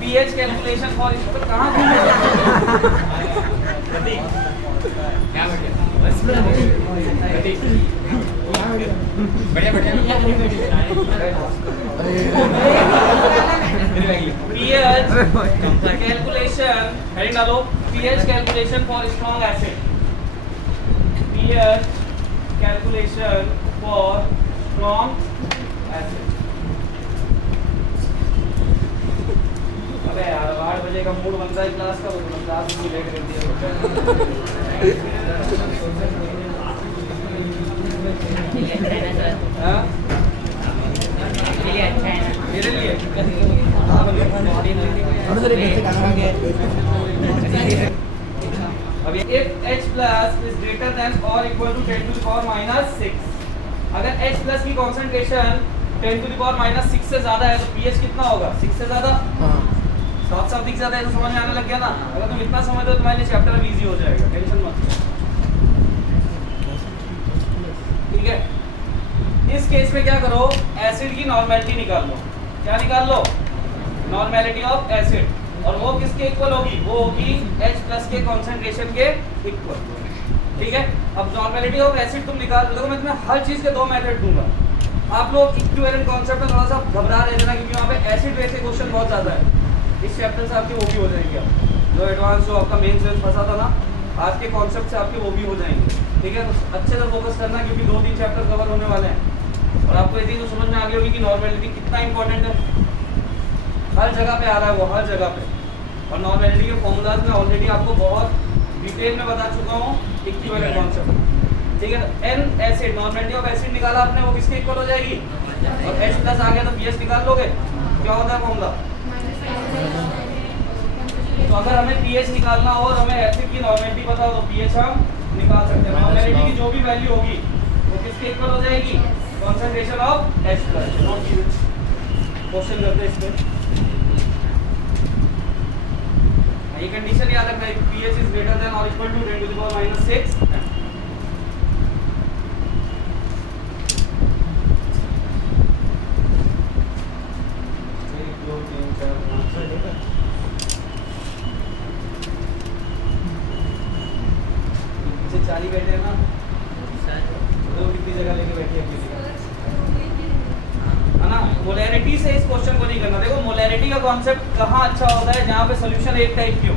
PH calculation for कहाँ बढ़िया pH calculation heading डालो pH calculation for strong acid pH calculation for strong acid अबे यार 8 बजे का मूड बनता है क्लास का वो क्लास में लेट कर दिया हाँ अच्छा है ना मेरे लिए अब if H plus is greater than or equal to 10 to the power minus 6 अगर H plus की concentration 10 to the power minus 6 से ज्यादा है तो pH कितना होगा 6 से ज्यादा साफ दिख जाता है तो समझ में आने लग गया ना अगर तुम इतना समझ हो तो तुम्हारे लिए चैप्टर अब इजी हो जाएगा टेंशन मत ठीक है इस केस में क्या करो एसिड की नॉर्मेलिटी निकाल लो क्या निकाल लो नॉर्मेलिटी ऑफ एसिड और वो किसके इक्वल होगी वो होगी H प्लस के कंसंट्रेशन के इक्वल ठीक है अब नॉर्मेलिटी ऑफ एसिड तुम निकाल लो मैं तुम्हें हर चीज के दो मेथड दूंगा आप लोग इक्विवेलेंट कांसेप्ट में थोड़ा सा घबरा रहे थे ना क्योंकि वहां पे एसिड बेस के क्वेश्चन बहुत ज्यादा है इस चैप्टर से आपकी वो भी हो जाएंगे जो एडवांस जो आपका मेन सेंस फंसा था ना आज के कॉन्सेप्ट से आपके वो भी हो जाएंगे ठीक है तो अच्छे से फोकस करना क्योंकि 2-3 चैप्टर कवर होने वाले हैं और आपको ये चीज तो समझ में आ गई होगी कि नॉर्मेलिटी कितना इंपॉर्टेंट है हर जगह पे आ रहा है वो हर जगह पे और नॉर्मेलिटी के फॉर्मूलाज में ऑलरेडी आपको बहुत डिटेल में बता चुका हूँ इक्विवेलेंट कॉन्सेप्ट ठीक है N acid normality of acid निकाला आपने वो किसके इक्वल हो जाएगी और H प्लस आ गया तो पीएच निकाल लोगे क्या होता है फॉर्मूला तो अगर हमें pH निकालना हो और हमें एसिड की नॉर्मेलिटी पता हो तो pH हम निकाल सकते हैं नॉर्मेलिटी की जो भी वैल्यू होगी वो किसके इक्वल हो जाएगी concentration of H plus question करते हैं इस पे ये कंडीशन याद रखना है pH इज ग्रेटर देन और equal to 10 to the power minus 6 चाली बैठे हैं ना तो कितनी जगह लेके बैठी है ना मोलैरिटी से इस क्वेश्चन को नहीं करना देखो मोलैरिटी का कॉन्सेप्ट कहाँ अच्छा होता है जहाँ पे सॉल्यूशन एक टाइप की हो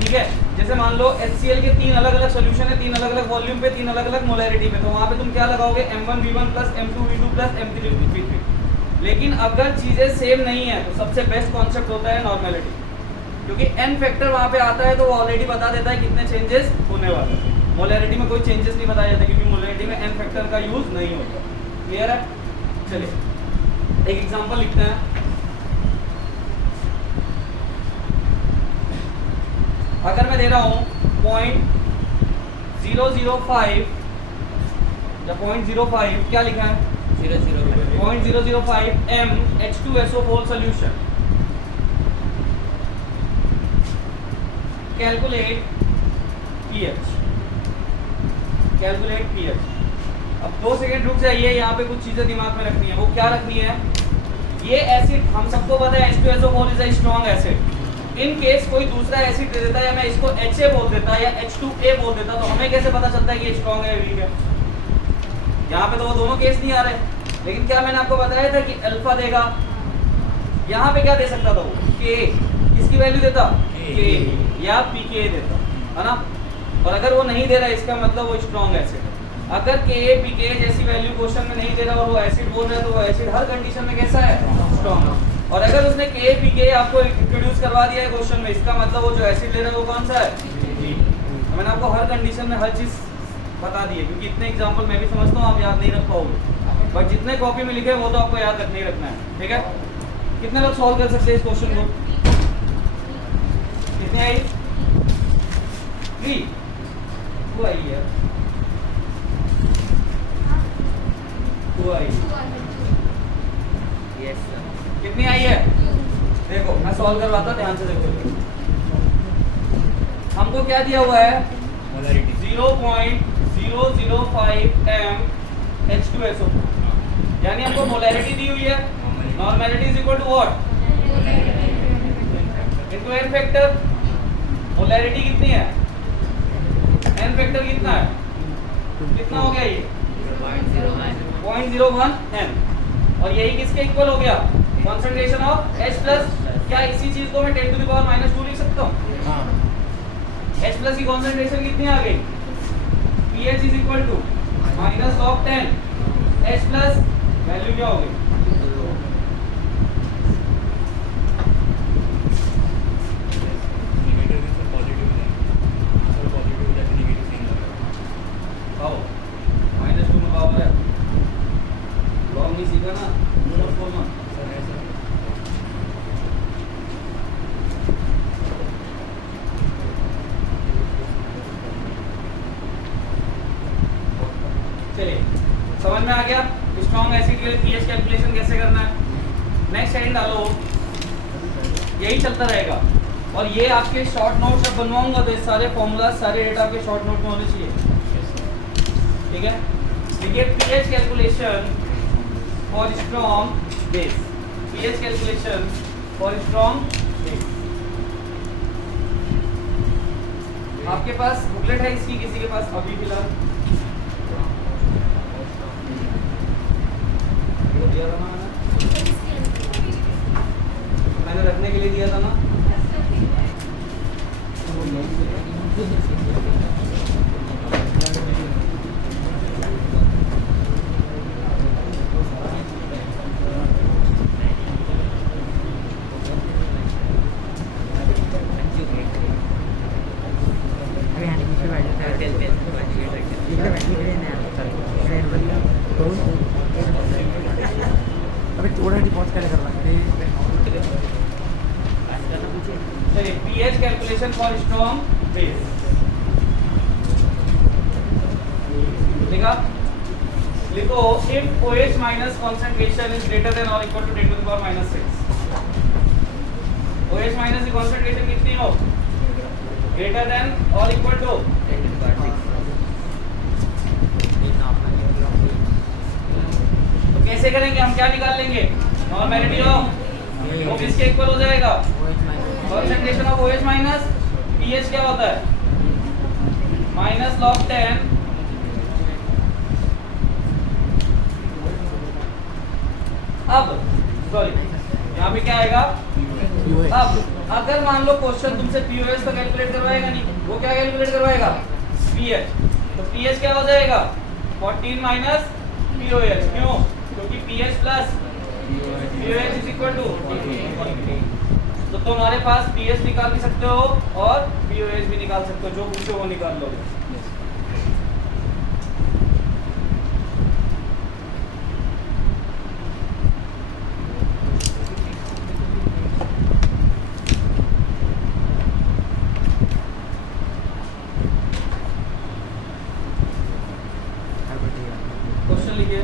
ठीक है जैसे मान लो HCl के 3 अलग अलग सॉल्यूशन है 3 अलग अलग वॉल्यूम पे 3 अलग अलग मोलैरिटी पे तो वहाँ पे तुम क्या लगाओगे M1V1 plus M2V2 plus M3V3 लेकिन अगर चीजें सेम नहीं है तो सबसे बेस्ट कॉन्सेप्ट होता है नॉर्मेलिटी क्योंकि n फैक्टर वहाँ पे आता है तो वो ऑलरेडी बता देता है कितने चेंजेस होने वाले हैं मोलैरिटी में कोई चेंजेस नहीं बताया जाता क्योंकि मोलैरिटी में n फैक्टर का यूज नहीं होता क्लियर है चलिए एक एग्जांपल लिखते हैं अगर मैं दे रहा हूँ 0.005 या 0.05 क्या लिखा है 0.005 m H2SO4 solution calculate pH अब 2 सेकंड रुक जाइए यहाँ पे कुछ चीजें दिमाग में रखनी है वो क्या रखनी है ये एसिड हम सबको पता है H2SO4 is a strong acid in case कोई दूसरा एसिड दे देता है या मैं इसको HA बोल देता या H2A बोल देता तो हमें कैसे पता चलता है कि ये स्ट्रॉन्ग है वीक है यहाँ पे तो वो दोनों केस नहीं आ रहे लेकिन क्या मैंने आपको बताया था कि अल्फा देगा यहाँ पे क्या दे सकता था वो K किसकी वैल्यू देता K या PK देता है ना और अगर वो नहीं दे रहा है इसका मतलब वो स्ट्रॉन्ग एसिड है अगर Ka Pk जैसी वैल्यू क्वेश्चन में नहीं दे रहा और वो एसिड बोल रहा है तो वो एसिड हर कंडीशन में कैसा है स्ट्रॉन्ग और अगर उसने Ka Pk आपको इंट्रोड्यूस करवा दिया है क्वेश्चन में इसका मतलब वो जो एसिड ले रहा है वो कौन सा है मैंने आपको हर कंडीशन में हर चीज बता दी है क्योंकि इतने एग्जाम्पल मैं भी समझता हूँ आप याद नहीं रख पाओगे बट जितने कॉपी में लिखे वो तो आपको याद रखना ही रखना है ठीक है कितने लोग सॉल्व कर सकते हैं इस क्वेश्चन को कितने आई 3 2 आई है 2 आई यस सर कितनी आई है देखो मैं सॉल्व करवाता ध्यान से देखो हमको क्या दिया हुआ है 0.005 m H2SO यानी हमको मोलैरिटी दी हुई है, normality is equal to what into N factor. Molarity कितनी है, एन फैक्टर कितना है, कितना हो गया ये 0.01 n, और यही किसके इक्वल हो गया, कंसंट्रेशन ऑफ H प्लस। क्या इसी चीज को मैं 10 टू द पावर -2 लिख सकता हूँ? हाँ H प्लस की कंसंट्रेशन कितनी आ गई, pH is equal to -10 H plus, value क्या हो गई, -2 में पावर है, लॉग नहीं सीखा ना, चलिए समझ में आ गया स्ट्रॉन्ग एसिड के लिए पीएच कैलकुलेशन कैसे करना है। नेक्स्ट हेडिंग डालो, यही चलता रहेगा, और ये आपके शॉर्ट नोट जब बनवाऊंगा तो ये सारे फॉर्मूला सारे डेटा आपके शॉर्ट नोट में होने चाहिए, ठीक है। देखिए pH calculation for strong base, pH calculation for strong base. आपके पास बुकलेट है इसकी, किसी के पास अभी फिलहाल दिया था ना, मैंने रखने के लिए दिया था ना। अबे थोड़ा डिपॉज क्या कर रहा चलिए pH calculation for strong base लिखा, लिखो if OH minus concentration is greater than और equal to 10 to the power -6। OH minus की कंसंट्रेशन कितनी हो, ग्रेटर देन और equal to 10 to the power 6। तो कैसे करेंगे हम, क्या निकाल लेंगे, नॉर्मैलिटी ऑफ वो किसके इक्वल हो जाएगा, concentration of OH minus pH क्या होता है -log10 अब सॉरी यहाँ पे क्या आएगा, अब अगर मान लो क्वेश्चन तुमसे पीओएच तो कैलकुलेट करवाएगा नहीं, वो क्या कैलकुलेट करवाएगा, पीएच। तो पीएच क्या हो जाएगा 14 माइनस पीओएच, क्यों, क्योंकि pH plus POH is equal to, तो तुम्हारे पास पीएच निकाल भी सकते हो और पीओएच भी निकाल सकते हो, जो पूछो वो निकाल लोगे। क्वेश्चन लिखिए,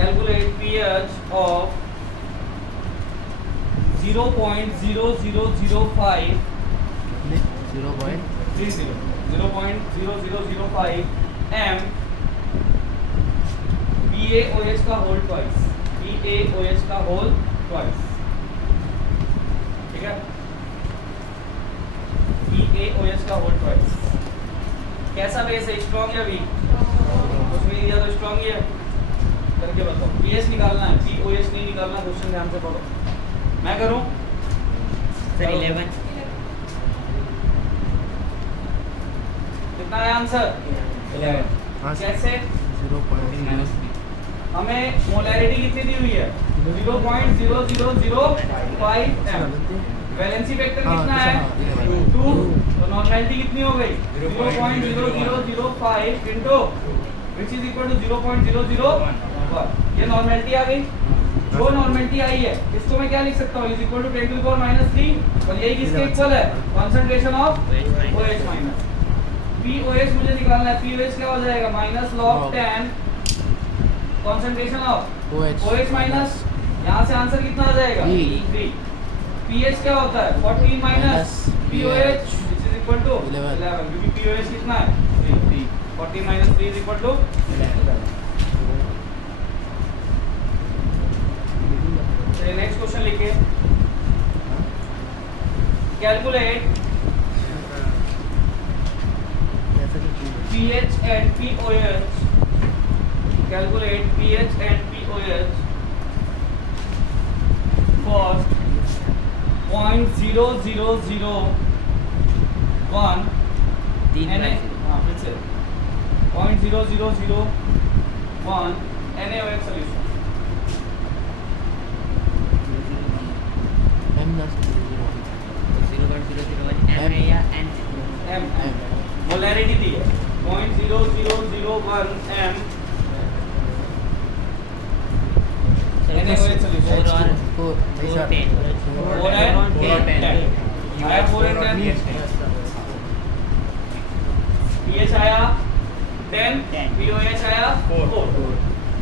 calculate pH of 0.0005 m PaOH का होल ट्वाइस, PaOH का होल ट्वाइस, ठीक है, PaOH का होल ट्वाइस। कैसा बेस है, स्ट्रॉन्ग या वीक, उसमें दिया तो स्ट्रॉन्ग ही है, करके बताओ। पीएच निकालना है, पीओएच नहीं निकालना, क्वेश्चन ध्यान से पढ़ो। मैं करूं सर 11 कितना है आंसर 11। कैसे, 0.3 हमें मोलैरिटी कितनी दी हुई है 0.0005 m, वैलेंसी वेक्टर कितना है 2, तो नॉर्मैलिटी कितनी हो गई 0.0005 into which is equal to 0.001। ये नॉर्मैलिटी आ गई। जो नॉर्मैलिटी आई है इसको मैं क्या लिख सकता हूँ, is equal to 10 to the power -3, और यही किसके इक्वल है, concentration of OH minus. POH मुझे निकालना है, POH क्या हो जाएगा -log10 concentration of OH minus, यहाँ से आंसर कितना आ जाएगा 3। pH क्या होता है 14 minus POH which is equal to 11 क्योंकि POH कितना है 3 40 minus 3 is equal to 11 चलिए नेक्स्ट क्वेश्चन लिखिए calculate pH and POH calculate pH and POH for 0.0001 फिर से 0.0001 NaOH solution M molarity दी है 0.0001 M NaOH solution 4 and 10 आया 4 and 10 pH आया 10 POH आया 4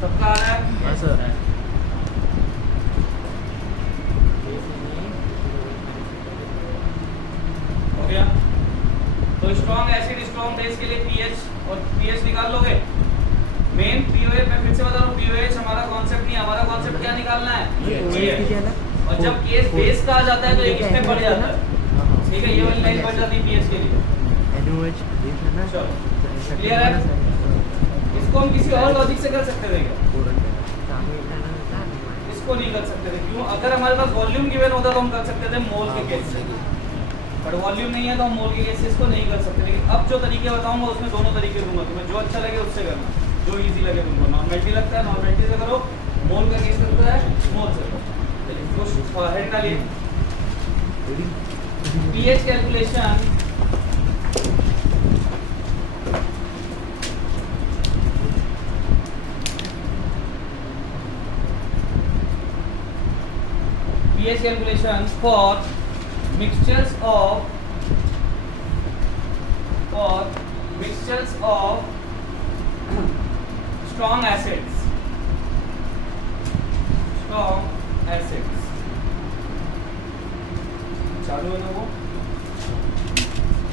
सबका आ रहा है हाँ सर हो गया तो स्ट्रॉन्ग एसिड स्ट्रॉन्ग बेस के लिए pH और pH निकाल लोगे मेन POH मैं फिर से बता रहा हूँ POH हमारा कॉन्सेप्ट नहीं हमारा कॉन्सेप्ट क्या निकालना है pH और जब केस बेस का आ जाता है तो एक स्टेप बढ़ जाता है ठीक है ये वाली लाइन बढ़ जाती है pH के लिए NaOH देख लेना चलो क्लियर है इसको हम किसी और लॉजिक से कर सकते थे क्या इसको नहीं कर सकते थे क्यों अगर हमारे पास वॉल्यूम गिवन होता तो हम कर सकते थे मोल के केस से बट वॉल्यूम नहीं है तो हम मोल के केस से इसको नहीं कर सकते लेकिन अब जो तरीके बताऊंगा उसमें दोनों तरीके दूंगा तुम्हें जो अच्छा लगे उससे करना जो इजी लगे तुमको नॉर्मेलिटी लगता है नॉर्मेलिटी से करो मोल का केस लगता है मोल से करो चलिए इसको हेड डालिए pH calculation pH calculation for mixtures of strong acids चालू है ना वो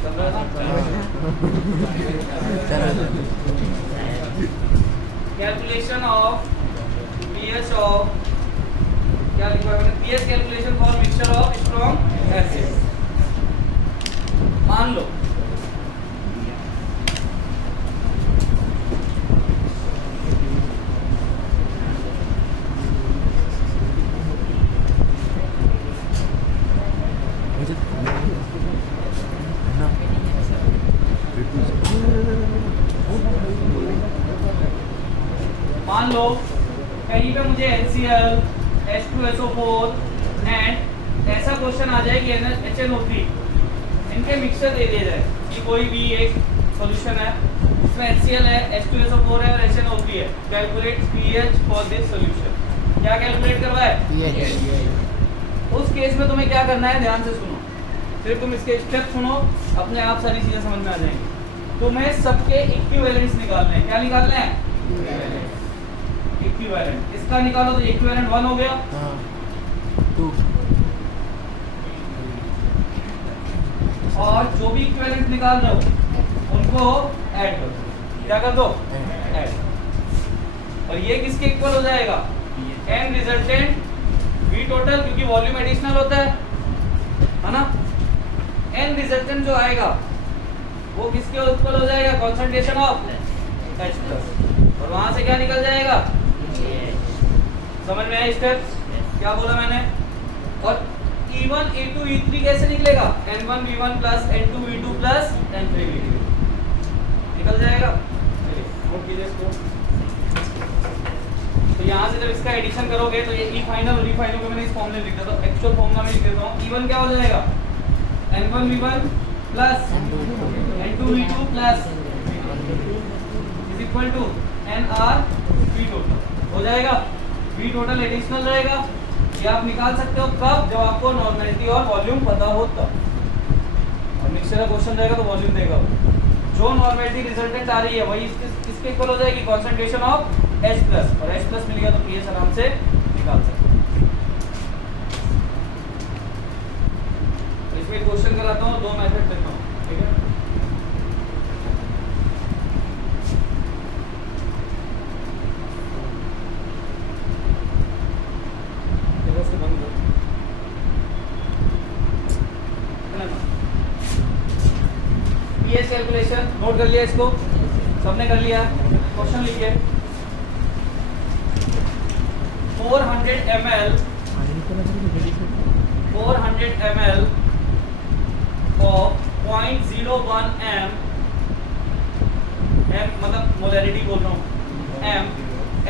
चल रहा था कैलकुलेशन ऑफ pH of क्या लिखा है मैंने pH calculation for mixture of strong acid मान लो मान लो कहीं पे मुझे HCl H2SO4 एंड ऐसा क्वेश्चन आ जाए कि HNO3 इनके मिक्सचर दे दिया जाए कि कोई भी एक सॉल्यूशन है उसमें HCl है H2SO4 है और HNO3 है calculate pH for this solution क्या कैलकुलेट करवाए pH उस केस में तुम्हें क्या करना है ध्यान से सुनो सिर्फ तुम इसके स्टेप सुनो अपने आप सारी चीजें समझ में आ जाएंगी तुम्हें सबके इक्विवेलेंट्स निकालने हैं क्या निकालना है इक्विवेलेंट इसका निकालो तो इक्विवेलेंट 1 हो गया 2 और जो भी इक्विवेलेंट निकाल रहे हो उनको ऐड कर दो क्या कर दो ऐड और ये किसके इक्वल हो जाएगा n रिजल्टेंट v टोटल क्योंकि वॉल्यूम एडिशनल होता है ना n रिजल्टेंट जो आएगा वो किसके इक्वल हो जाएगा कंसंट्रेशन ऑफ H प्लस और वहां से क्या निकल जाएगा समझ में आया स्टेप क्या बोला मैंने और E1 E2 E3 कैसे निकलेगा N1 V1 plus N2 V2 plus N3 V3 निकल जाएगा नोट कीजिए इसको तो यहाँ से जब इसका एडिशन करोगे तो ये E फाइनल और E फाइनल को मैंने इस फॉर्मूले में लिख दिया तो एक्चुअल फॉर्मूला में लिख देता हूँ E1 क्या हो जाएगा N1 V1 plus N2 V2 plus is equal to NR V total हो जाएगा V टोटल एडिशनल रहेगा ये आप निकाल सकते हो कब जब आपको नॉर्मेलिटी और वॉल्यूम पता हो तब और मिक्सचर का क्वेश्चन रहेगा तो वॉल्यूम देगा जो नॉर्मेलिटी रिजल्टेंट आ रही है वही इसके इक्वल हो जाएगी कंसंट्रेशन ऑफ H प्लस और H प्लस मिल गया तो pH आराम से निकाल सकते हो तो इसमें एक क्वेश्चन कराता हूँ, 2 मेथड देता हूँ, ठीक है? देखो इसको बंद करो। पीएच कैलकुलेशन नोट कर लिया इसको? सबने कर लिया? क्वेश्चन लिखिए। 400 ml 400 ml of 0.01 m मतलब मोलैरिटी बोल रहा हूँ, m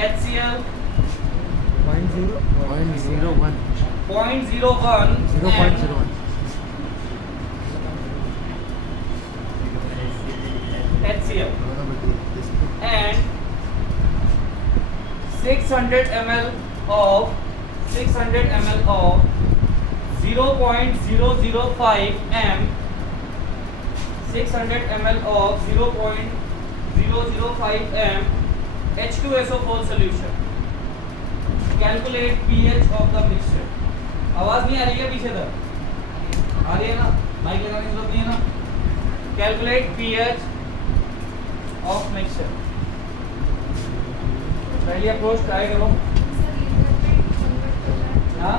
HCl 0.01 0.01 0.01 HCl and 600 ml of 0.005 m 600 ml of 0.005 m H2SO4 solution. Calculate pH of the mixture. आवाज नहीं आ रही है पीछे तक? आ रही है ना? माइक लगाने की जरूरत नहीं है ना? Calculate pH of mixture. पहली अप्रोच ट्राई करो। हाँ?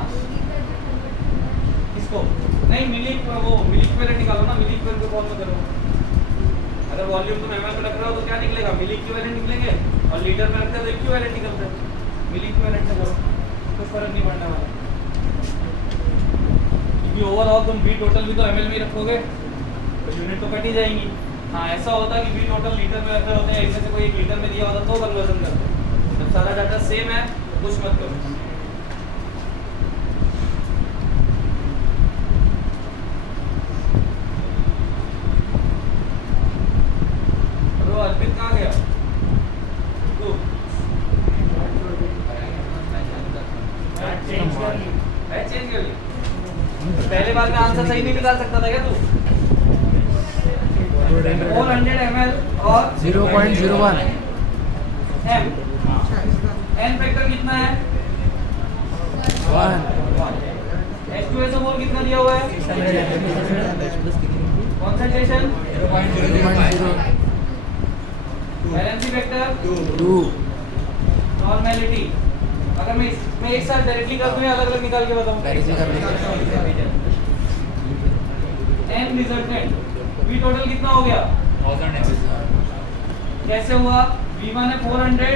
किसको? नहीं मिली इक्विवेलेंट निकालो ना, मिली इक्विवेलेंट को कॉल में करो। अगर वॉल्यूम तुम ml में रख रहे हो तो क्या निकलेगा? मिली इक्विवेलेंट निकलेंगे, और लीटर में रखते हो तो इक्विवेलेंट निकलता है। मिली इक्विवेलेंट से करो, कुछ फर्क नहीं पड़ने वाला। क्योंकि ओवरऑल तुम बी टोटल भी तो ml में रखोगे तो यूनिट तो कट ही जाएंगी। हाँ, ऐसा होता है कि बी टोटल लीटर में रख रहे होते हैं, इनमें से कोई 1 लीटर में दिया होता तो कन्वर्जन करते हैं। जब सारा डाटा सेम है तो कुछ मत करो। अर्पित कहाँ गया? तू चेंज कर ली। पहले बार में आंसर सही नहीं निकाल सकता था क्या तू? 400 ml और 0.01 m n फैक्टर कितना है? 1 H2SO4 कितना दिया हुआ है? Concentration 0.0 valency factor 2 normality. अगर मैं एक साथ डायरेक्टली कर दूं या अलग अलग निकाल के बताऊं? n रिजल्टेंट v टोटल कितना हो गया? 1000 कैसे हुआ? v1 है 400,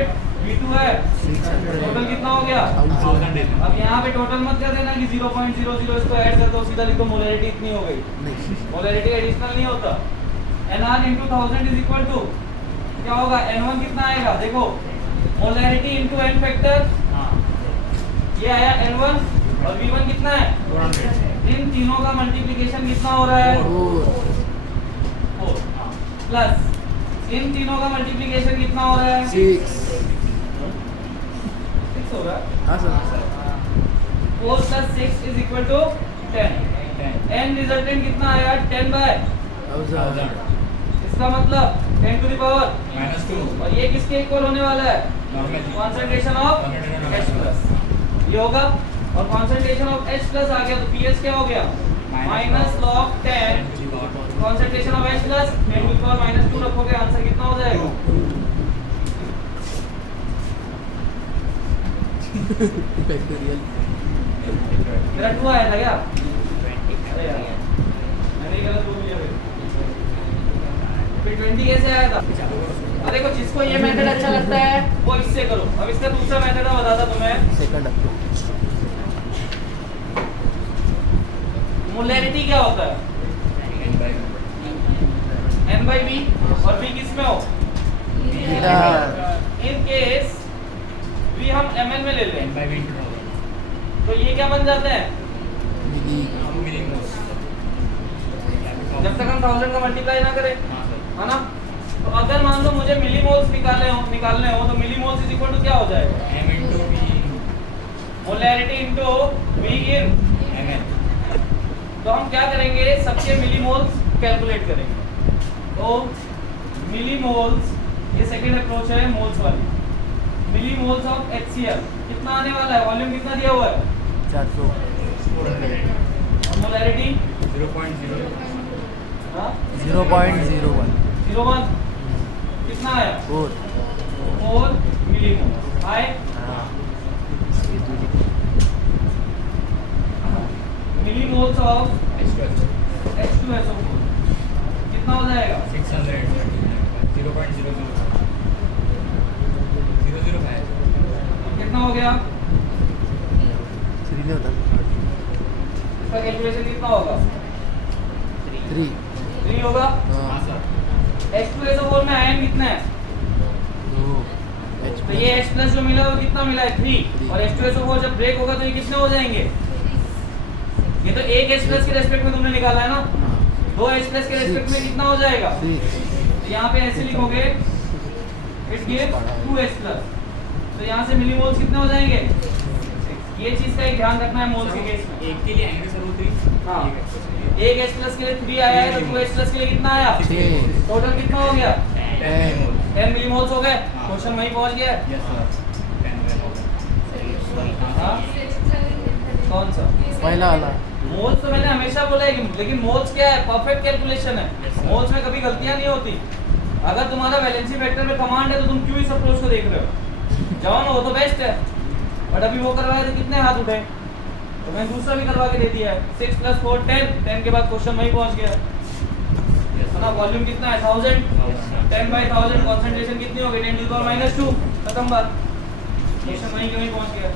v2 है 600, टोटल कितना हो गया? 1000। अब यहाँ पे टोटल मत कर देना कि 0.00 इसको ऐड कर दो, सीधा लिखो मोलैरिटी इतनी हो गई। मोलैरिटी एडिशनल नहीं होता। nr into 1000 is equal to क्या होगा? n1 कितना आएगा? देखो मोलैरिटी इनटू n फैक्टर, ये आया n1 और v1 कितना है? 400। इन तीनों का मल्टीप्लिकेशन कितना हो रहा है? 4 प्लस इन तीनों का मल्टीप्लिकेशन कितना हो रहा है? 6 हो रहा है। हाँ sir 4 plus 6 is equal to 10। n resultant कितना आया? 10/1000। इसका मतलब 10 to the power -2। और ये किसके इक्वल होने वाला है? Concentration of H plus. ये होगा, और कॉन्सेंट्रेशन ऑफ H प्लस आ गया तो pH क्या हो गया? -log10 concentration of H plus 10 to the power -2 रखोगे, आंसर कितना हो जाएगा? फैक्टोरियल मेरा 2 आया था क्या? अरे यार मैंने ही गलत बोल दिया फिर 20 कैसे आया था? अरे देखो, जिसको ये मेथड अच्छा लगता है वो इससे करो। अब इसका दूसरा मेथड मैं बताता तुम्हें। सेकंड मोलैरिटी क्या होता है? n/v और v किस में हो? इन केस v हम ml में ले लें तो ये क्या बन जाता है? जब तक हम 1000 का मल्टीप्लाई ना करें, है ना? तो अगर मान लो मुझे मिलीमोल्स निकालने हो तो मिलीमोल्स इज इक्वल टू क्या हो जाएगा? मोलैरिटी इनटू v इन ml। तो हम क्या करेंगे? सबके मिलीमोल्स कैलकुलेट करेंगे। तो मिलीमोल्स, ये सेकंड अप्रोच है मोल्स वाली। मिलीमोल्स ऑफ HCl कितना आने वाला है? वॉल्यूम कितना दिया हुआ है? 400 मोलैरिटी हाँ 0.01 01 कितना आया 4 4 मिलीमोल आए मिलीमोल्स ऑफ H2SO4 कितना हो जाएगा 0.0005 कितना हो गया 3 होता इसका कैलकुलेशन कितना होगा 3 3 होगा हाँ H2SO4 में आयन कितना है 2 तो ये H प्लस जो मिला वो कितना मिला है 3 और H2SO4 जब ब्रेक होगा तो ये कितने हो जाएंगे ये तो एक H प्लस के रेस्पेक्ट में तुमने निकाला है ना दो H प्लस के रेस्पेक्ट में कितना हो जाएगा 3 तो यहाँ पे ऐसे लिखोगे इट गिव 2H प्लस तो यहाँ से मिलीमोल्स कितने हो जाएंगे ये चीज का एक ध्यान रखना है मोल्स के केस में एक के लिए आएंगे सर वो 3 हाँ एक H प्लस के लिए 3 आया है तो 2H प्लस के लिए कितना आया 6 टोटल कितना हो गया 10 10 मिलीमोल्स हो गए हाँ। क्वेश्चन वहीं पहुंच गया यस सर 10 हाँ कौन सा पहला वाला मोल्स तो मैंने हमेशा बोला है लेकिन मोल्स क्या है परफेक्ट कैलकुलेशन है Yes, sir. मोल्स में कभी गलतियां नहीं होती अगर तुम्हारा वैलेंसी वेक्टर में कमांड है तो तुम क्यों इस अप्रोच को देख रहे हो जवान हो तो बेस्ट है बट अभी वो करवाए तो कितने हाथ उठे तो मैंने दूसरा भी करवा के दे दिया है 6 + 4 10 10 के बाद क्वेश्चन वहीं पहुंच गया है ना वॉल्यूम कितना है 1000 10/1000 कंसंट्रेशन कितनी होगी 10⁻²। खत्म बात क्वेश्चन वहीं के वहीं पहुंच गया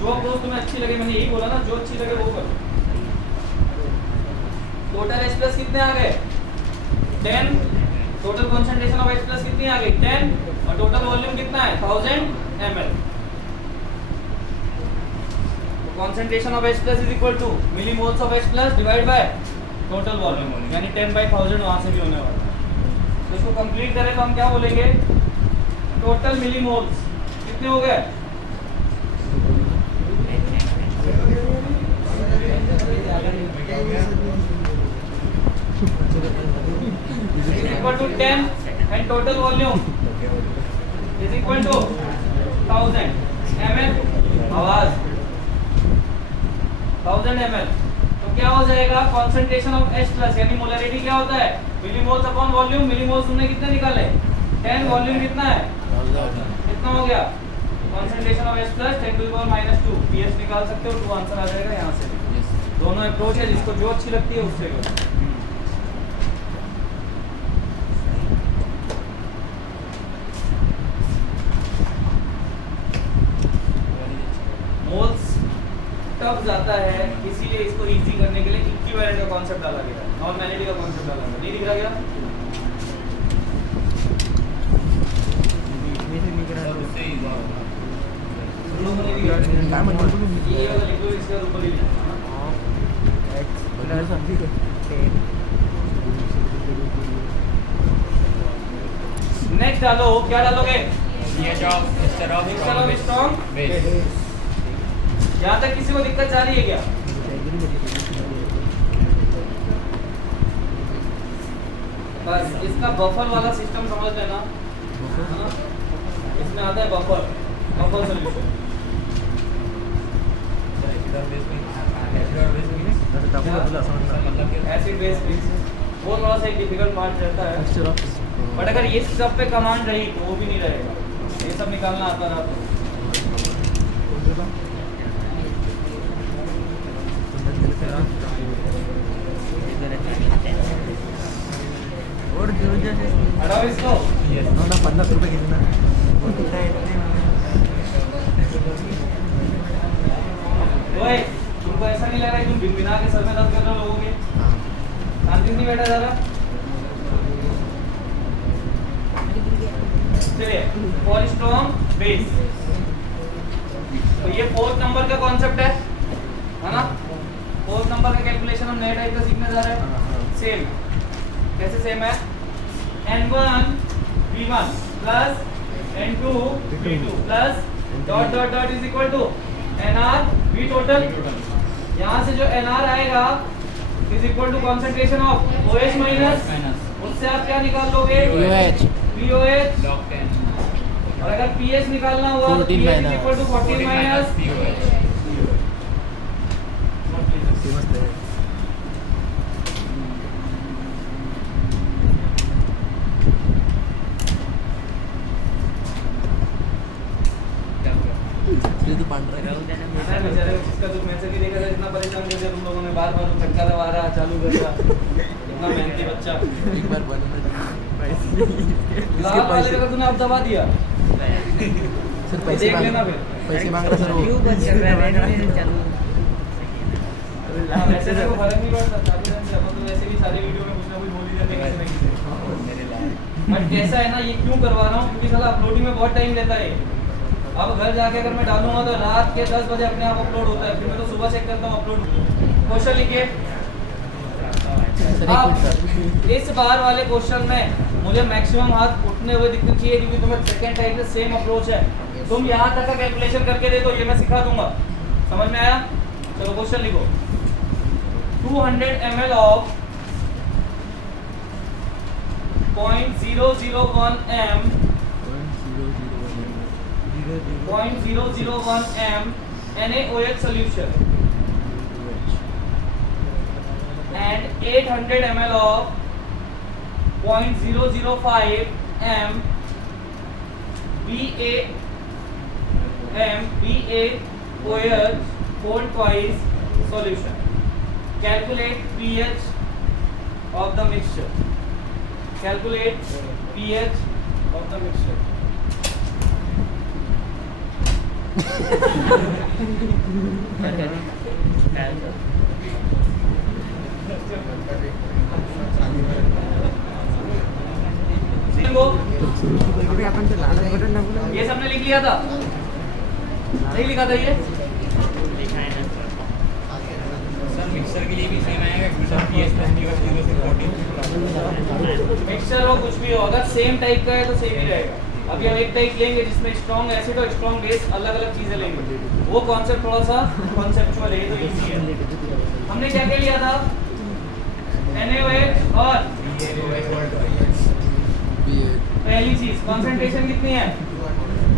जो अप्रोच तुम्हें अच्छी लगे मैंने यही बोला ना जो अच्छी लगे वो करो टोटल H प्लस कितने आ गए 10 total concentration of H plus कितनी आ गई 10 और टोटल वॉल्यूम कितना है 1000 ml तो concentration of H plus is equal to millimoles of H plus divide by total volume यानी 10/1000 वहां से भी होने वाला है तो इसको कंप्लीट करें तो हम क्या बोलेंगे टोटल मिलीमोल्स कितने हो गए is equal to 10 and total volume is equal to 1000 ml आवाज 1000 ml तो क्या हो जाएगा concentration of H प्लस यानी मोलरिटी क्या होता है मिलीमोल्स अपॉन वॉल्यूम मिलीमोल्स तुमने कितने निकाले 10 वॉल्यूम कितना है कितना हो गया concentration of H plus 10⁻²। pH निकाल सकते हो 2 आंसर आ जाएगा यहाँ से दोनों अप्रोच है जिसको जो अच्छी लगती है उससे करो मोल्स टफ जाता है इसीलिए इसको इजी करने के लिए इक्विवेलेंट का कांसेप्ट डाला गया है नॉर्मैलिटी का कांसेप्ट डाला गया नहीं दिख रहा क्या सर उससे ही काय म्हणतो तुम्ही ये वाला लिखो इसका ऊपर ही लिखो नेक्स्ट डालो क्या डालोगे pH of ester of strong base यहाँ तक किसी को दिक्कत जा रही है क्या बस इसका बफर वाला सिस्टम समझ लेना है ना? इसमें आता है बफर सोल्यूशन मतलब एसिड बेस वो थोड़ा सा एक डिफिकल्ट पार्ट रहता है मिक्सचर ऑफ बट अगर ये सब पे कमांड रही तो वो भी नहीं रहेगा ये सब निकालना आता रहा तो और जो हटाओ इसको ना 50 रुपये घेतले ना ओए तुमको ऐसा नहीं लग रहा है तुम बिना के सर में दर्द कर रहे हो लोगों के शांति नहीं बैठा जा रहा चलिए फॉर स्ट्रॉन्ग बेस तो ये 4th नंबर का कॉन्सेप्ट है ना 4th नंबर का कैलकुलेशन हम नए टाइप का सीखने जा रहे हैं सेम कैसे सेम है n1 v1 plus n2 v2 plus dot dot dot is equal to nr v total यहाँ से जो nr आएगा is equal to concentration of OH minus उससे आप क्या निकाल लोगे OH VOH log 10 और अगर pH निकालना हुआ तो 14 pH is equal to 14 minus pOH इतना मेहनती बच्चा। एक बार बनना लाल इसके वाले पैसे का तूने अब दबा दिया। सर पैसे देख मांग लेना फिर। पैसे मांग रहा सर वो हाँ, वैसे मेरे को फर्क नहीं पड़ता, काफी टाइम से अपन तो वैसे भी सारी वीडियो में कुछ ना कुछ बोल ही जाते हैं किसी ना किसी। मेरे लाल बट कैसा है ना, ये क्यों करवा रहा हूँ, क्योंकि साला अपलोडिंग में बहुत टाइम लेता है। अब घर जाके अगर मैं डालूंगा तो रात के 10 बजे अपने आप अपलोड होता है, फिर मैं तो सुबह चेक करता हूँ अपलोड। क्वेश्चन लिखिए। सर एक अब मिनट सर इस बार वाले क्वेश्चन में मुझे मैक्सिमम हाथ उठने हुए दिखने चाहिए, क्योंकि तुम्हें सेकंड टाइप से सेम अप्रोच है। तुम यहाँ तक का कैलकुलेशन करके दे दो, ये मैं सिखा दूंगा। समझ में आया? चलो क्वेश्चन लिखो। 200 ml of 0.001 m 0.001 m NaOH solution and 800 ml of 0.005 m BaOH whole twice solution. Calculate pH of the mixture. Calculate pH of the mixture. देखो, अभी अपन तो लाल बटन ना बोला ये सबने लिख लिया था, नहीं लिखा था ये? सर मिक्सर के लिए भी सेम आएगा मिक्सर पीएच प्लस टी 0 से 14 मिक्सचर हो कुछ भी हो, अगर सेम टाइप का है तो सेम ही रहेगा। अभी हम एक टाइप लेंगे जिसमें स्ट्रॉन्ग एसिड और स्ट्रॉन्ग बेस अलग अलग चीजें लेंगे, वो कॉन्सेप्ट थोड़ा सा कॉन्सेप्चुअल है, ये तो इजी है। हमने क्या क्या लिया था? NaOH और पहली चीज कॉन्सेंट्रेशन कितनी है?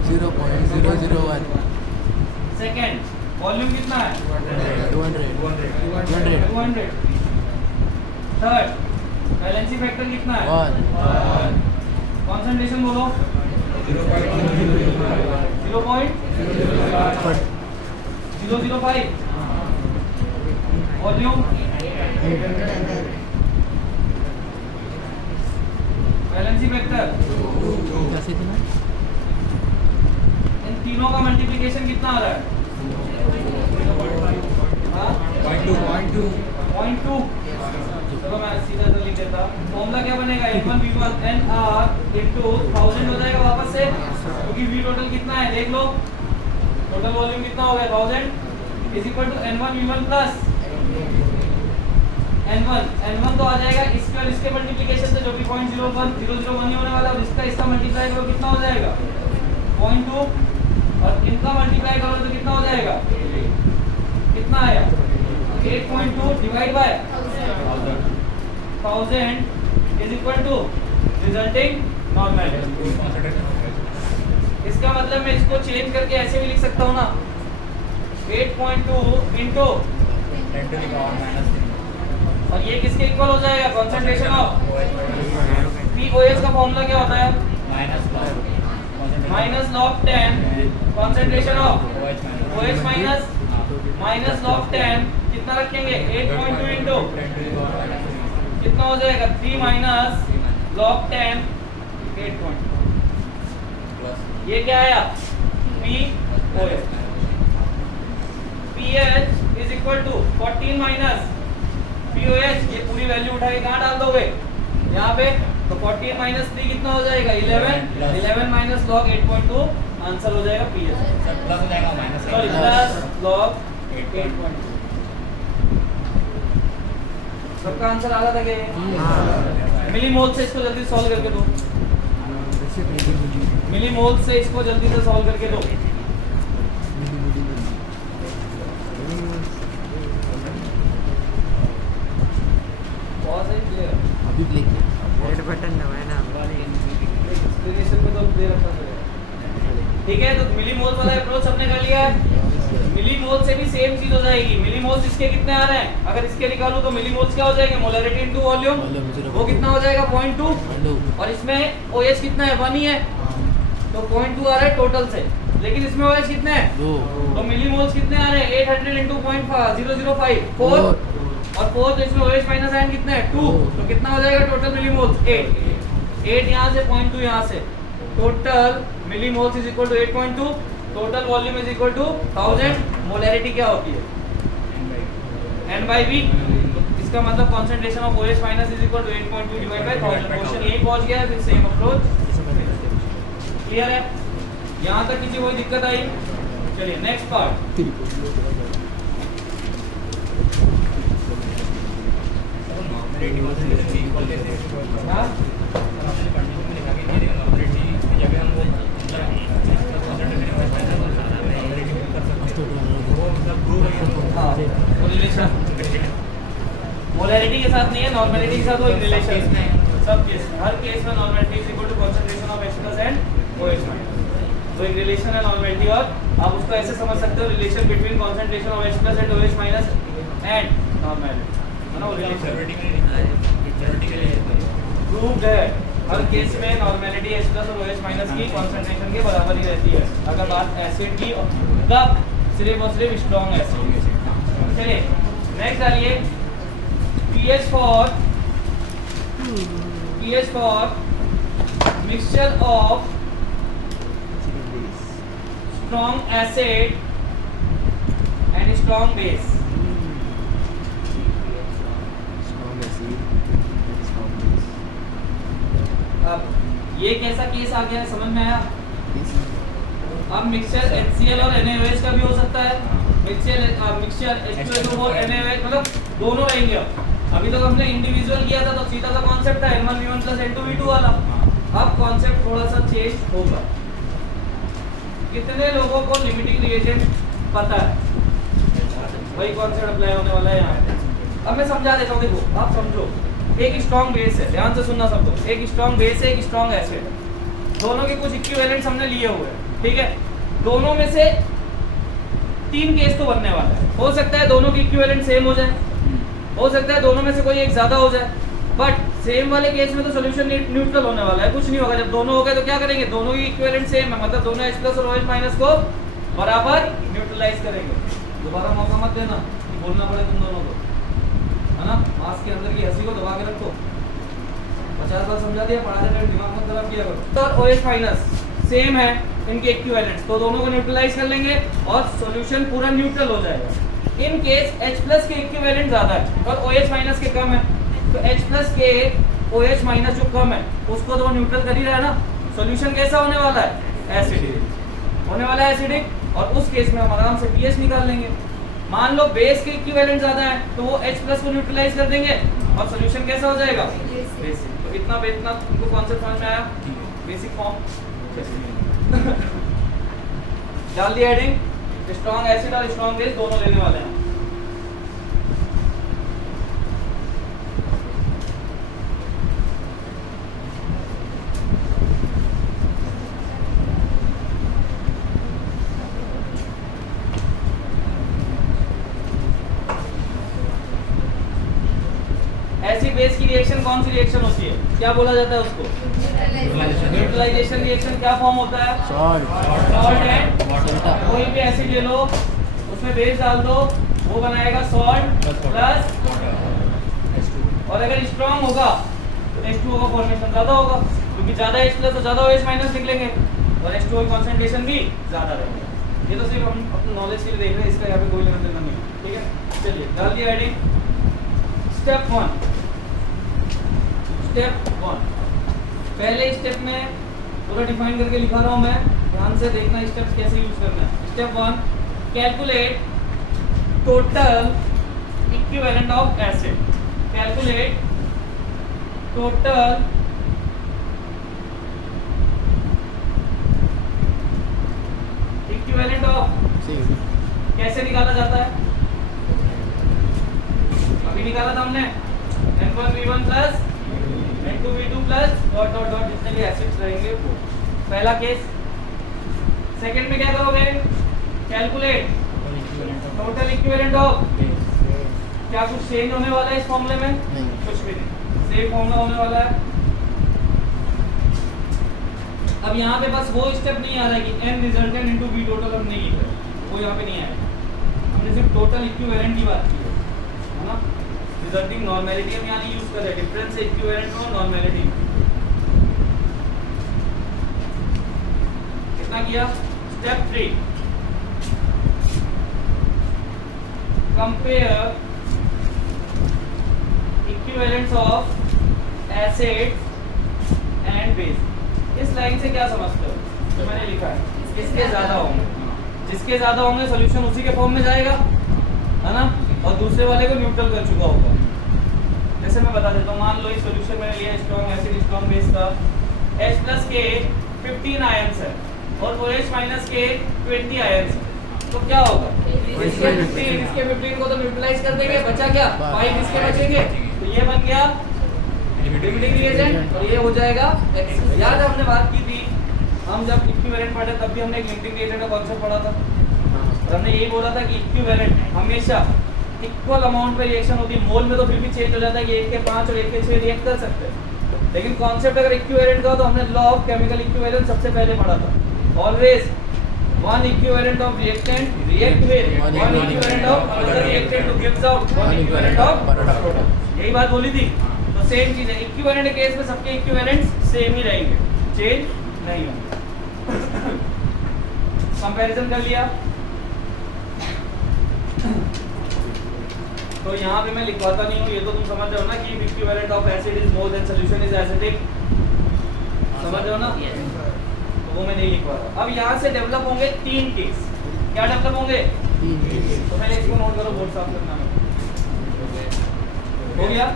0.001 सेकंड वॉल्यूम कितना है? 200 थर्ड बैलेंसिंग फैक्टर कितना है? 1 कॉन्सेंट्रेशन बोलो। 0.005 वॉल्यूम बैलेंसिंग फैक्टर, कैसे थी ना इन तीनों का मल्टीप्लिकेशन कितना आ रहा है? हाँ? 0.2। चलो मैं सीधा सा लिख देता। फॉर्मूला क्या बनेगा? N1 V1 NR into 1000 हो जाएगा वापस से, क्योंकि V टोटल कितना है देख लो। टोटल वॉल्यूम कितना हो गया? 1000 is equal to N1 V1 plus N1 तो आ जाएगा इसके और इसके मल्टीप्लिकेशन से, जो कि 0.001 ही होने वाला है, और इसका मल्टीप्लाई करो कितना हो जाएगा? 0.2, और इनका मल्टीप्लाई करो तो कितना हो जाएगा? कितना आया? 8.2 divide by 1000 is equal to resulting normal. इसका मतलब मैं इसको चेंज करके ऐसे भी लिख सकता हूँ ना, 8.2 इंटू, और ये किसके इक्वल हो जाएगा? कॉन्सेंट्रेशन ऑफ POH का फॉर्मूला क्या होता है? Minus log 10 concentration of OH minus log 10 कितना रखेंगे? 8.2 इंटू कितना हो जाएगा? 3 माइनस लॉग 10 8.2। ये क्या आया? POH। pH is equal to 14 minus POH, ये पूरी वैल्यू उठा के कहाँ डाल दोगे? यहाँ पे। तो 14 माइनस 3 कितना हो जाएगा? 11 माइनस लॉग 8.2 आंसर हो जाएगा pH। सर प्लस हो जाएगा माइनस सॉरी प्लस लॉग 8.2। सबका आंसर आ रहा था क्या? मिलीमोल से इसको जल्दी सॉल्व करके दो। मिलीमोल से इसको जल्दी से सॉल्व करके दो। बहुत सही क्लियर। अभी प्ले किया रेड बटन दबाए ना एक्सप्लेनेशन में तो दे रखा है। ठीक है, तो मिलीमोल वाला अप्रोच हमने कर लिया है। मिलीमोल से भी सेम चीज हो जाएगी। मिलीमोल्स इसके कितने आ रहे हैं? अगर इसके निकालूं तो मिलीमोल्स क्या हो जाएंगे? मोलरिटी इनटू वॉल्यूम, वो कितना हो जाएगा? 0.2, और इसमें OH कितना है? 1 ही है, तो 0.2 आ रहा है टोटल से, लेकिन इसमें OH कितने हैं? 2 तो मिलीमोल्स कितने आ रहे हैं? 800 इंटू 0.005 4, और फोर्थ इसमें OH माइनस आयन कितने हैं 2, तो कितना हो जाएगा टोटल मिलीमोल्स 8 यहाँ से 0.2 यहाँ से, total millimoles is equal to 8.2, total volume is equal to 1000, molarity क्या होती है N/V, तो इसका मतलब concentration of OH minus is equal to 8.2 divide by 1000, question यही पहुंच गया है, फिर सेम अप्रोच, क्लियर है, यहाँ तक किसी कोई दिक्कत आई? चलिए नेक्स्ट पार्ट, हाँ मोलैरिटी के साथ नहीं है, नॉर्मेलिटी के साथ वो रिलेशन है सब केस में, हर केस में normality is equal to concentration of H+ and OH minus, तो एक रिलेशन है नॉर्मेलिटी, और आप उसको ऐसे समझ सकते हो relation between concentration of H+ and OH minus and normality, है ना, वो रिलेशन प्रूव्ड है, हर केस में नॉर्मेलिटी H+ और OH माइनस की कंसंट्रेशन के बराबर ही रहती है, अगर बात एसिड की, कब सिर्फ और सिर्फ स्ट्रॉन्ग एसिड। चलिए नेक्स्ट डालिए, pH for mixture of strong acid and strong base, अब ये कैसा केस आ गया है, समझ में आया? अब मिक्सचर HCl और NaOH का भी हो सकता है, मिक्सचर H2SO4 NaOH, मतलब दोनों रहेंगे। अभी तो हमने इंडिविजुअल किया था, तो सीधा सा कॉन्सेप्ट था N1V1 + N2V2 वाला, अब कॉन्सेप्ट थोड़ा सा चेंज होगा। कितने लोगों को लिमिटिंग रिएजेंट पता है? वही कॉन्सेप्ट अप्लाई होने वाला है यहाँ। अब मैं समझा देता हूँ, देखो आप समझो, एक स्ट्रॉन्ग बेस है, ध्यान से सुनना सब लोग, एक स्ट्रॉन्ग बेस है, एक स्ट्रॉन्ग एसिड है, दोनों के कुछ इक्विवेलेंट्स हमने लिए हुए हैं, ठीक है, दोनों में से 3 केस तो बनने वाला है, हो सकता है दोनों की इक्विवेलेंट सेम हो जाए, हो सकता है दोनों में से कोई एक ज्यादा हो जाए, बट सेम वाले केस में तो सोल्यूशन न्यूट्रल होने वाला है, कुछ नहीं होगा। जब दोनों हो गए तो क्या करेंगे, दोनों की इक्विवेलेंट सेम है, मतलब दोनों H+ और OH माइनस को बराबर न्यूट्रलाइज करेंगे। दोबारा मौका मत देना कि बोलना पड़े तुम दोनों को, है ना, मास्क के अंदर की हंसी को दबा के रखो, 50 बार समझा दिया, पढ़ा देना, दिमाग मत खराब किया करो। तो OH माइनस सेम है इनके इक्विवेलेंट्स, तो दोनों को न्यूट्रलाइज कर लेंगे और सॉल्यूशन पूरा न्यूट्रल हो जाएगा। इन केस H+ के इक्विवेलेंट ज्यादा है और OH माइनस के कम है, तो H+ के OH माइनस जो कम है उसको तो न्यूट्रल कर ही रहा है ना, सॉल्यूशन कैसा होने वाला है, एसिडिक होने वाला है, एसिडिक, और उस केस में हम आराम से pH निकाल लेंगे। मान लो बेस के इक्विवेलेंट ज्यादा है तो वो H+ को न्यूट्रलाइज कर देंगे और सॉल्यूशन कैसा हो जाएगा, बेसिक। तो इतना तुमको कॉन्सेप्ट समझ में आया, बेसिक फॉर्म डाल दिया हेडिंग, स्ट्रॉन्ग एसिड और स्ट्रॉन्ग बेस दोनों लेने वाले हैं। एसिड बेस की रिएक्शन कौन सी रिएक्शन होती है, क्या बोला जाता है उसको, न्यूट्रलाइजेशन रिएक्शन। क्या फॉर्म होता है, सॉल्ट एंड कोई भी एसिड ले लो, उसमें बेस डाल दो, वो बनाएगा सॉल्ट प्लस, और अगर स्ट्रॉन्ग होगा तो H2O का फॉर्मेशन ज्यादा होगा, क्योंकि ज्यादा H+ तो ज्यादा OH माइनस निकलेंगे और H2O की कंसंट्रेशन भी ज्यादा रहेगी। ये तो सिर्फ हम अपने नॉलेज के लिए देख रहे हैं, इसका यहाँ पे कोई लेना देना नहीं, ठीक है। चलिए डाल दिया हेडिंग, स्टेप 1। पहले स्टेप में पूरा डिफाइन करके लिखा रहा हूं मैं, ध्यान से देखना स्टेप्स कैसे यूज करना है। Step 1, calculate total equivalent of acid, calculate total equivalent of, कैसे निकाला जाता है, अभी निकाला था हमने, N1V1 + N2V2 + dot dot dot जितने भी एसिड्स रहेंगे वो, पहला केस। सेकंड में क्या करोगे, कैलकुलेट टोटल इक्विवेलेंट ऑफ, क्या कुछ चेंज होने वाला है इस फॉर्मूले में, कुछ भी नहीं, सेम फॉर्मूला होने वाला है। अब यहाँ पे बस वो स्टेप नहीं आ रहा है कि N resultant into V total हम नहीं लिख रहे, वो यहाँ पे नहीं आया, हमने सिर्फ टोटल इक्विवेलेंट की बात की है ना। रिजल्टिंग नॉर्मेलिटी हम यहाँ यूज कर रहे हैं, डिफरेंस इक्विवेलेंट और नॉर्मेलिटी। कितना किया? Step 3, compare equivalents of acid and base. इस लाइन से क्या समझते हो? जो मैंने लिखा है, इसके ज्यादा होंगे, जिसके ज्यादा होंगे सॉल्यूशन उसी के फॉर्म में जाएगा, है ना, और दूसरे वाले को न्यूट्रल कर चुका होगा। जैसे मैं बता देता हूँ, मान लो इस सॉल्यूशन मैंने लिया स्ट्रॉन्ग एसिड स्ट्रॉन्ग बेस का, H प्लस के 15 आयंस है और OH माइनस के 20 आयंस है, तो क्या होगा? इसके 15 को तो न्यूट्रलाइज कर देंगे, बचा क्या? 5 इसके बचेंगे, तो ये बन गया लिमिटिंग रिएजेंट और ये हो जाएगा X। याद है हमने बात की थी, हम जब इक्विवेलेंट पढ़े तब भी हमने एक लिमिटिंग रिएजेंट का कॉन्सेप्ट पढ़ा था, और हमने यही बोला था कि इक्विवेलेंट हमेशा इक्वल अमाउंट पे रिएक्शन होती है। मोल में तो फिर भी चेंज हो जाता है कि 1 के 5 और 1 के 6 रिएक्ट कर सकते हैं, लेकिन कॉन्सेप्ट अगर इक्विवेलेंट का हो तो हमने लॉ ऑफ केमिकल इक्विवेलेंस सबसे पहले पढ़ा था। Always one equivalent of reactant react with one equivalent of another reactant to gives out one equivalent of product। यही बात बोली थी। तो सेम चीज है, इक्विवेलेंट के केस में सबके इक्विवेलेंट्स सेम ही रहेंगे, चेंज नहीं होंगे। कंपैरिजन कर लिया, तो यहाँ पे मैं लिखवाता नहीं हूँ, ये तो तुम समझ रहे हो ना कि equivalent of acid is more than solution is acidic, समझ रहे हो ना, तो वो मैं नहीं लिखवा रहा। अब यहाँ से डेवलप होंगे 3 केस। क्या डेवलप होंगे? 3 केस। तो पहले इसको नोट करो, बोर्ड साफ करना है। हो गया?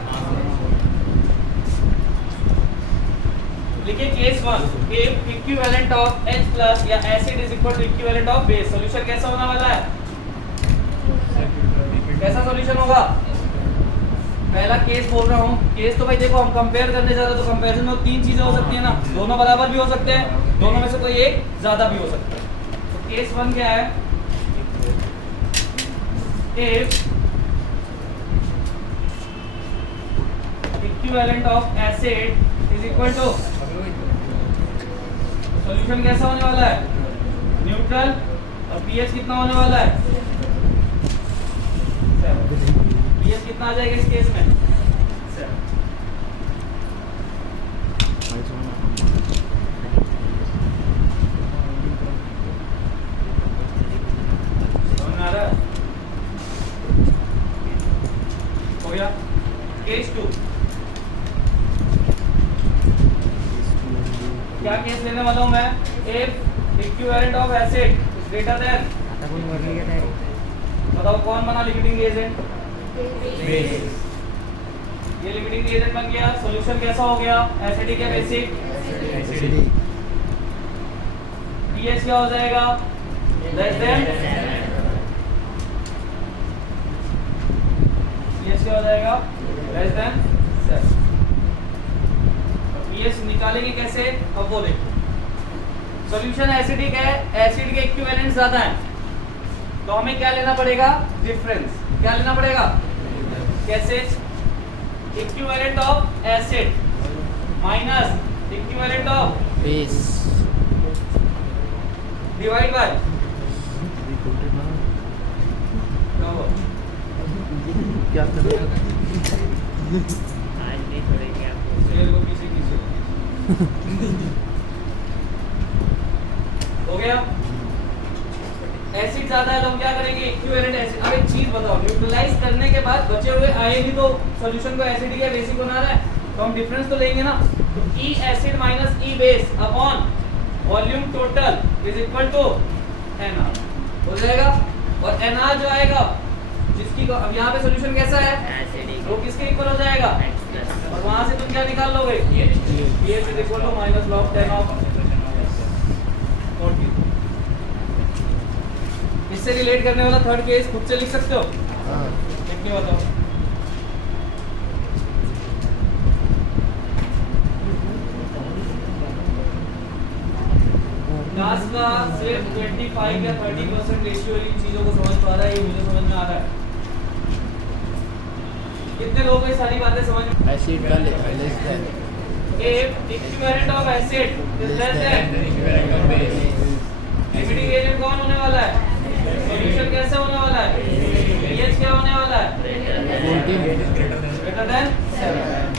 लिखिए case 1, if equivalent of H plus या acid is equal to equivalent of base, solution कैसा होने वाला है? कैसा सॉल्यूशन होगा? पहला केस बोल रहा हूँ, केस तो भाई देखो हम कंपेयर करने जा रहे हैं, तो कंपैरिजन में 3 चीजें हो सकती है ना, दोनों बराबर भी हो सकते हैं, दोनों में से कोई एक ज्यादा भी हो सकता है। तो केस 1 क्या है? If equivalent of acid is equal to, solution कैसा होने वाला है? न्यूट्रल, और पीएच कितना होने वाला है? 7। पीएच कितना आ जाएगा इस केस में? 7। समझ में आ रहा है? हो गया। केस 2, क्या केस लेने वाला हूं मैं? If equivalent of acid is greater then, बताओ कौन बना लिमिटिंग रिएजेंट? बेस। ये लिमिटिंग रिएजेंट बन गया, सॉल्यूशन कैसा हो गया? एसिडिक या बेसिक? एसिडिक। पीएच क्या हो जाएगा? लेस देन, पीएच क्या हो जाएगा? Less than 7। पीएच निकालेंगे कैसे? अब वो देखो, सॉल्यूशन एसिडिक है, एसिड के इक्विवेलेंट ज्यादा है, तो हमें क्या लेना पड़ेगा? डिफरेंस। क्या लेना पड़ेगा? कैसे? Equivalent of acid minus equivalent of base divide by, क्या कर रहे हो? आज नहीं छोड़ेंगे आपको। शेयर को पीछे खींचो। हो गया? एसिड ज्यादा है तो हम क्या करेंगे? Equivalent acid. अब एक चीज बताओ, न्यूट्रलाइज करने के बाद बचे हुए आए भी तो सॉल्यूशन को एसिडिक या बेसिक बना रहा है, तो हम डिफरेंस तो लेंगे ना। तो E acid minus E base upon volume total is equal to NR हो जाएगा। और NR जो आएगा, जिसकी अब यहाँ पे सॉल्यूशन कैसा है? एसिडिक। वो किसके इक्वल हो जाएगा? X plus. और वहां से तुम क्या निकाल लोगे? pH is equal to minus log 10 of 40। इससे रिलेट करने वाला थर्ड केस खुद से लिख सकते हो, हाँ। लिख के बताओ। क्लास का सिर्फ 25 या 30% रेशियो इन चीजों को समझ पा रहा है, ये मुझे समझ में आ रहा है। कितने लोगों को ये सारी बातें समझ में? एसिड का less than, if equivalent of acid is less than, limiting agent कौन होने वाला है? सॉल्यूशन कैसे होने वाला है? पीएच क्या होने वाला है? 14 greater than 7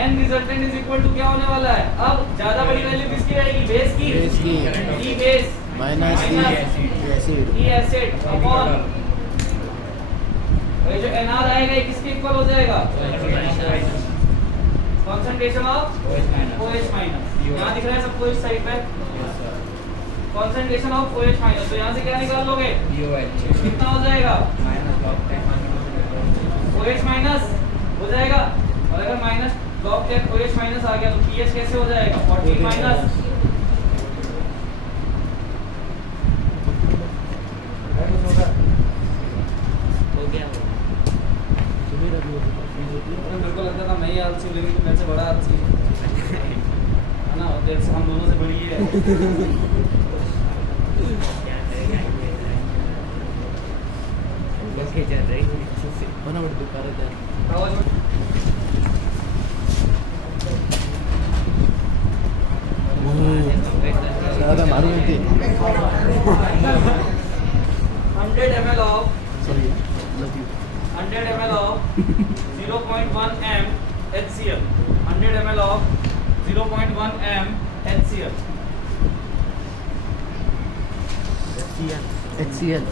n resultant is equal to क्या होने वाला है? अब ज्यादा बड़ी वैल्यू किसकी रहेगी? बेस की। बेस की। ई बेस माइनस एसिड ई एसिड अपॉन ये जो NR आएगा ये किसके इक्वल हो जाएगा? Concentration of OH minus. यहाँ दिख रहा है सबको इस साइड पे कंसंट्रेशन ऑफ OH माइनस। तो यहाँ से क्या निकाल लोगे? कितना हो जाएगा? OH माइनस हो जाएगा। और अगर माइनस लॉग 10 OH माइनस आ गया तो pH कैसे हो जाएगा? 14 माइनस हो गया मेरे को लगता था मैं ही आलसी हूँ, लेकिन मेरे से बड़ा आलसी है ना। और तेरे से हम दोनों से बड़ी है। बनावट दिखा रहे थे आवाज में ज़्यादा मालूम थी 100 ml of sorry love you 100 ml of 0.1 m HCl 100 ml of 0.1 m HCl HCl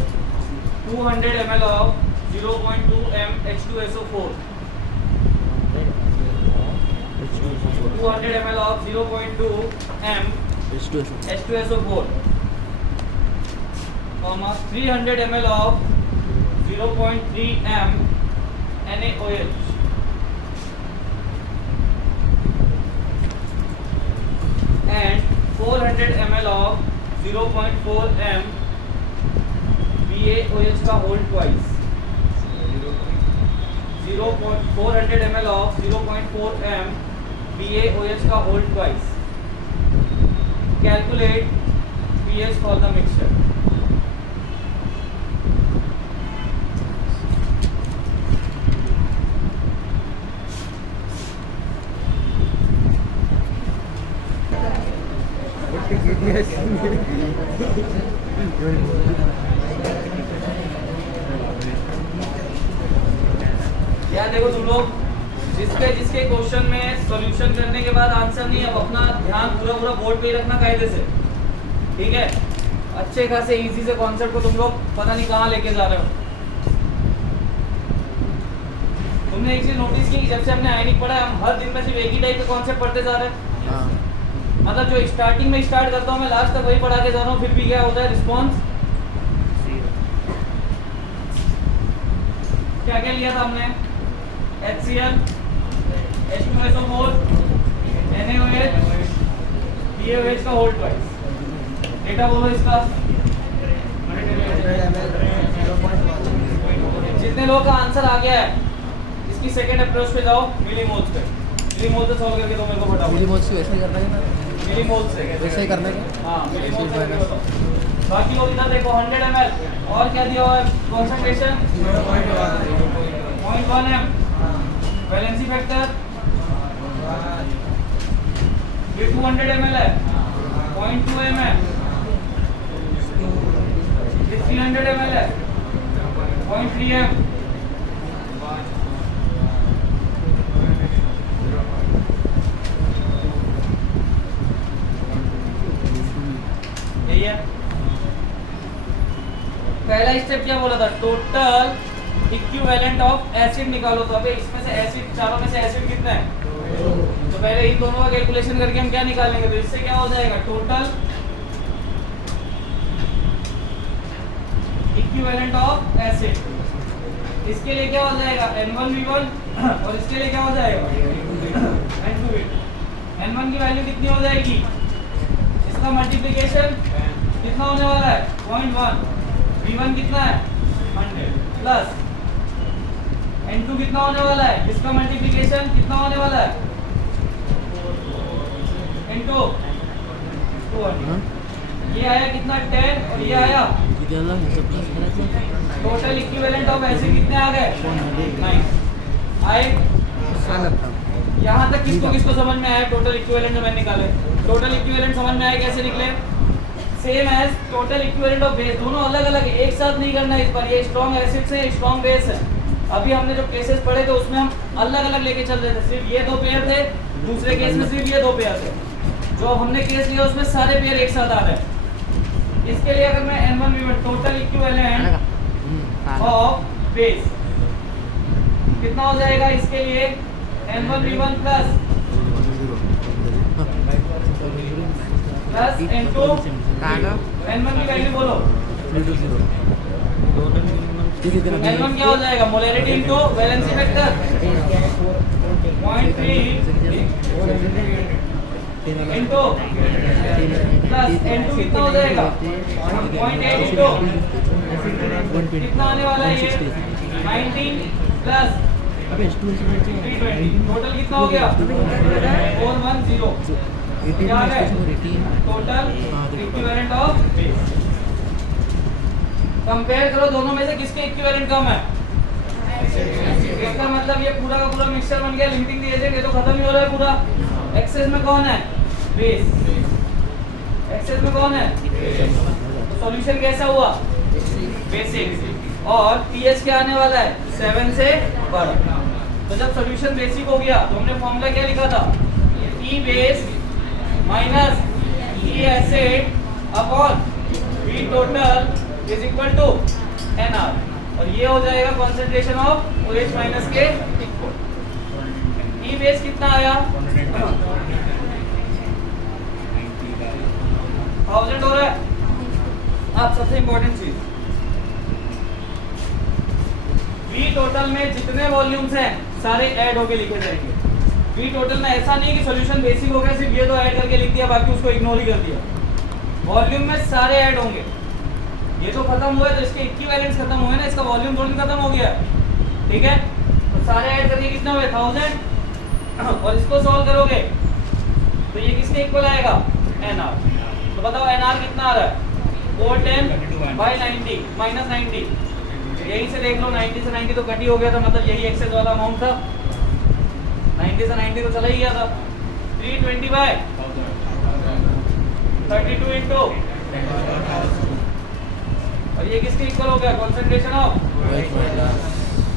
200 ml of 0.2 m H2SO4 200 ml of 0.2 m H2SO4 comma 300 ml of 0.3 m NaOH and 400 ml of 0.4 m BaOH का whole twice 400 ml of 0.4 m BaOH का whole twice. Calculate pH for the mixture. यार देखो तुम लोग जिसके question में solution करने के बाद आंसर नहीं, अब अपना ध्यान पूरा बोर्ड पे ही रखना कायदे से, ठीक है। अच्छे खासे इजी से कॉन्सेप्ट को तुम लोग पता नहीं कहाँ लेके जा रहे हो। तुमने एक चीज नोटिस की कि जब से हमने आयनिक पढ़ा है हम हर दिन में सिर्फ एक ही टाइप के कॉन्सेप्ट पढ़ते जा रहे हैं। हाँ मतलब जो स्टार्टिंग में स्टार्ट करता हूँ मैं लास्ट तक वही पढ़ा के जा रहा हूँ, फिर भी क्या होता है रिस्पॉन्स क्या क्या लिया था हमने? HCl H2SO4 NaOH BaOH का होल ट्वाइस। डेटा बोलो इसका। जितने लोगों का आंसर आ गया है इसकी सेकंड अप्रोच पे जाओ, मिलीमोल्स पे। मिलीमोल से सॉल्व करके दो मेरे को बताओ। मिलीमोल से वैसे ही करना है ना? मिलीमोल से वैसे ही करना है। हाँ मिलीमोल से करके बताओ। बाकी लोग इधर देखो 100 ml और क्या दिया हुआ है? Concentration 0.1 m। वैलेंसी फैक्टर ये 200 ml है, 0.2 m है। ये 300 ml है, 0.3 m। यही है। पहला स्टेप क्या बोला था? टोटल इक्विवेलेंट ऑफ एसिड निकालो। तो अबे इसमें से एसिड, चारों में से एसिड कितना है? तो पहले इन दोनों का कैलकुलेशन करके हम क्या निकालेंगे? तो इससे क्या हो जाएगा? Total equivalent of acid. इसके लिए क्या हो जाएगा? N1V1 और इसके लिए क्या हो जाएगा? N2V2। N1 की वैल्यू कितनी हो जाएगी? इसका मल्टीप्लिकेशन कितना होने वाला है? 0.1। V1 कितना है? 100 प्लस N2 कितना होने वाला है? इसका मल्टीप्लिकेशन कितना होने वाला है? N2 200। ये आया कितना? 10 और ये आया टोटल इक्विवेलेंट ऑफ एसिड कितने आ गए? 9 आए। यहाँ तक किसको समझ में आया? टोटल इक्विवेलेंट जो मैंने निकाले, टोटल इक्विवेलेंट समझ में आया कैसे निकले? Same as total equivalent of base. दोनों अलग अलग है, एक साथ नहीं करना है इस पर। ये स्ट्रॉन्ग एसिड से स्ट्रॉन्ग बेस है, अभी हमने जो केसेस पढ़े थे उसमें हम अलग अलग लेके चल रहे थे, सिर्फ ये 2 पेयर थे, दूसरे केस में सिर्फ ये 2 पेयर थे। जो हमने केस लिया उसमें सारे पेयर एक साथ आ रहे हैं। इसके लिए अगर मैं N1V1 total equivalent of base कितना हो जाएगा, इसके लिए N1V1 प्लस N2 N1 की वैल्यू बोलो, N1 क्या हो जाएगा, molarity into valency factor 0.3 into plus N2 कितना हो जाएगा 0.8 इनटू कितना आने वाला है ये 19 प्लस 320 टोटल कितना हो गया 410 क्या है total equivalent of base. Compare करो दोनों में से किसके इक्विवेलेंट कम है। इसका मतलब ये पूरा का पूरा मिक्सचर बन गया, लिमिटिंग एजेंट ये तो खत्म ही हो रहा है पूरा। एक्सेस में कौन है बेस, एक्सेस में कौन है, सॉल्यूशन कैसा हुआ बेसिक, और पीएच क्या आने वाला है 7 से बड़ा। तो जब सॉल्यूशन बेसिक हो गया तो हमने फॉर्मूला क्या लिखा था, E base minus E acid upon V total is equal to NR, और ये हो जाएगा कंसंट्रेशन ऑफ OH माइनस के इक्वल। ई बेस कितना आया 1000 हो रहा है। अब सबसे इंपॉर्टेंट चीज, वी टोटल में जितने वॉल्यूम्स हैं सारे ऐड होके लिखे जाएंगे। वी टोटल में ऐसा नहीं कि सॉल्यूशन बेसिक हो गया सिर्फ ये 2 ऐड करके लिख दिया बाकी उसको इग्नोर ही कर दिया। वॉल्यूम में सारे ऐड होंगे। ये तो खत्म हुआ है तो इसके इक्विवेलेंट्स खत्म हुए ना, इसका वॉल्यूम थोड़ी खत्म हो गया, ठीक है। तो सारे ऐड करके कितने हुए 1000, और इसको सॉल्व करोगे तो ये किसके इक्वल आएगा एनआर। तो बताओ एनआर कितना आ रहा है 410/90 माइनस 90, यही से देख लो 90 से 90 तो कट ही हो गया था, मतलब यही एक्सेस वाला अमाउंट था। 90 से 90 तो चला ही गया था। 320/32 इनटू, और ये किसके इक्वल हो गया कंसंट्रेशन ऑफ।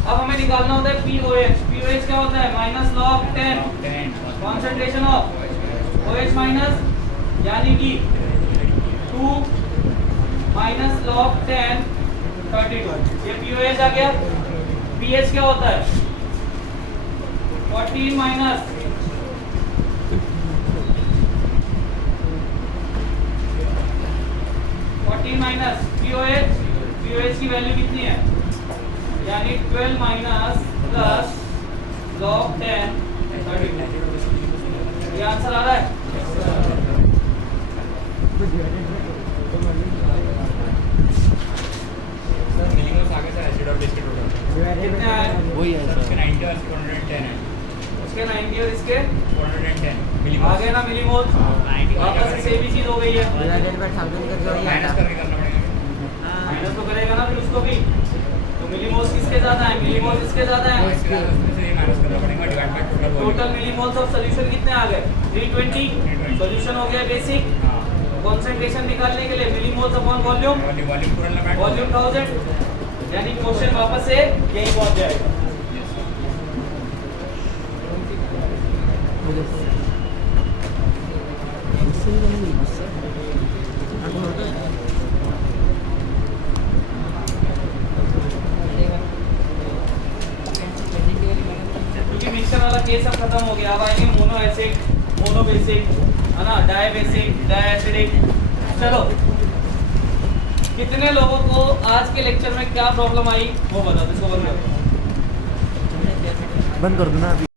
अब हमें निकालना होता है पीओएच। पीओएच क्या होता है minus log 10 concentration of OH minus, यानी कि 2 माइनस log 10 32, ये पीओएच आ गया। पीएच क्या होता है 14 माइनस 14 माइनस पीओएच, पीओएच की वैल्यू कितनी है, यानी 12 माइनस प्लस log 10 32। ये आंसर आ रहा है। कितने आए वही है सर। इसके 90 और 410 है, उसके 90 और इसके 410 आ गए ना मिलीमोल, वापस से सेम ही चीज हो गई है। माइनस करके करना पड़ेगा। माइनस तो करेगा ना फिर उसको भी। तो मिलीमोल्स किसके ज्यादा है, मिलीमोल किसके ज्यादा है, इसके उसमें से ये माइनस करना पड़ेगा divide by total total millimoles of solution कितने आ गए 320। सॉल्यूशन हो गया बेसिक। हां, कंसंट्रेशन निकालने के लिए मिलीमोल्स अपॉन वॉल्यूम, वॉल्यूम पूरा लगा वॉल्यूम 1000, यानी क्वेश्चन वापस से यही पहुंच जाएगा। क्योंकि मिक्सचर वाला केस अब खत्म हो गया, अब आएंगे मोनो एसिड, मोनो बेसिक, है ना, डाई बेसिक, डाई एसिडिक। चलो, कितने लोगों को आज के लेक्चर में क्या प्रॉब्लम आई वो बता दो, इसको बंद कर दो। बंद कर दो ना अभी।